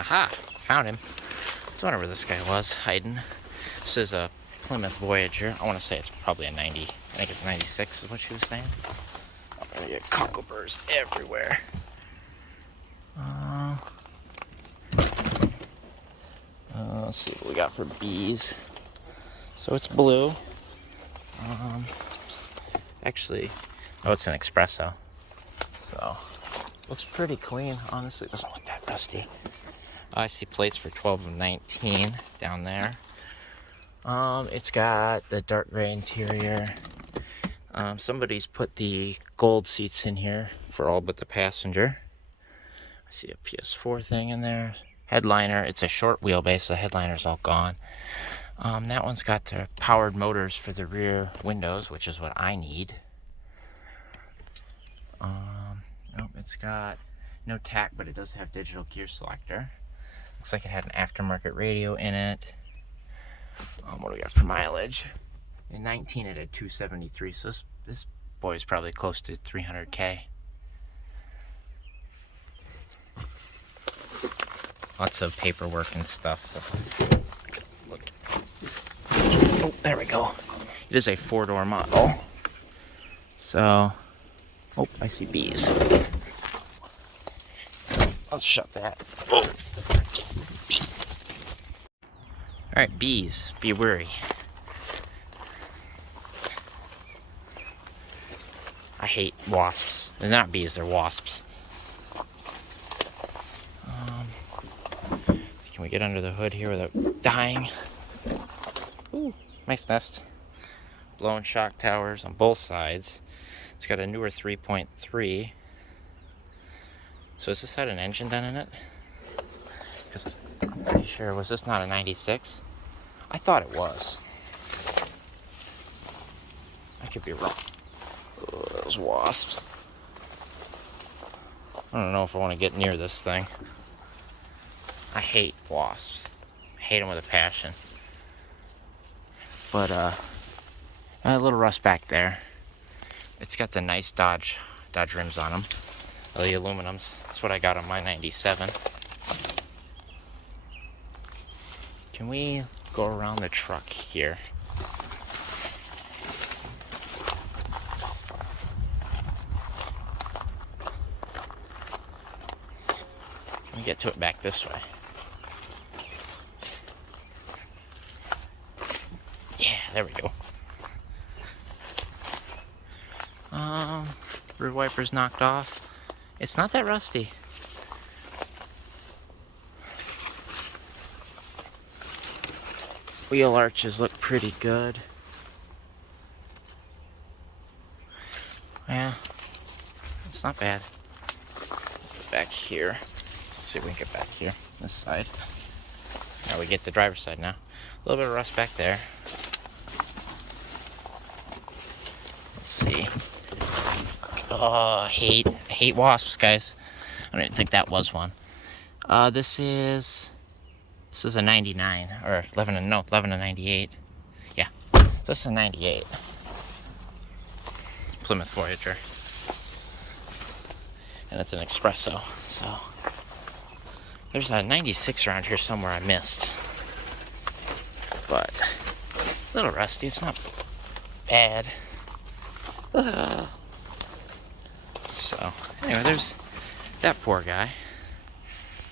Aha! Found him. I was wondering where this guy was, hiding. This is a Plymouth Voyager. I want to say it's probably a 90. I think it's 96 is what she was saying. Oh, there you get cockleburrs everywhere. Let's see what we got for bees. So it's blue. Actually, oh, it's an espresso. So, looks pretty clean. Honestly, it doesn't look that rusty. I see plates for 12 of 19 down there. It's got the dark gray interior. Somebody's put the gold seats in here for all but the passenger. I see a PS4 thing in there. Headliner, it's a short wheelbase, so the headliner's all gone. That one's got the powered motors for the rear windows, which is what I need. Nope, it's got no tack, but it does have digital gear selector. Looks like it had an aftermarket radio in it. What do we got for mileage? In 19 it had 273, so this boy is probably close to 300K. Lots of paperwork and stuff. Look. Oh, there we go. It is a 4-door model. So, oh, I see bees. Let's shut that. Oh. Alright, bees, be wary. I hate wasps. They're not bees, they're wasps. Can we get under the hood here without dying? Ooh, nice nest. Blown shock towers on both sides. It's got a newer 3.3. So is this had an engine done in it? Because I'm pretty sure, was this not a 96? I thought it was. I could be wrong. Oh, those wasps. I don't know if I want to get near this thing. I hate wasps. I hate them with a passion. But, a little rust back there. It's got the nice Dodge rims on them. The aluminums. That's what I got on my 97. Can we go around the truck here? Can we get to it back this way? Yeah, there we go. Rear wipers knocked off. It's not that rusty. Wheel arches look pretty good. Yeah, it's not bad. Back here. Let's see if we can get back here. This side. Now we get the driver's side now. A little bit of rust back there. Let's see. Oh, I hate wasps, guys. I don't even think that was one. This is a 99 or 11 and 98. Yeah, this is a 98 Plymouth Voyager, and it's an espresso. So there's a 96 around here somewhere I missed, but a little rusty. It's not bad. So anyway, there's that poor guy.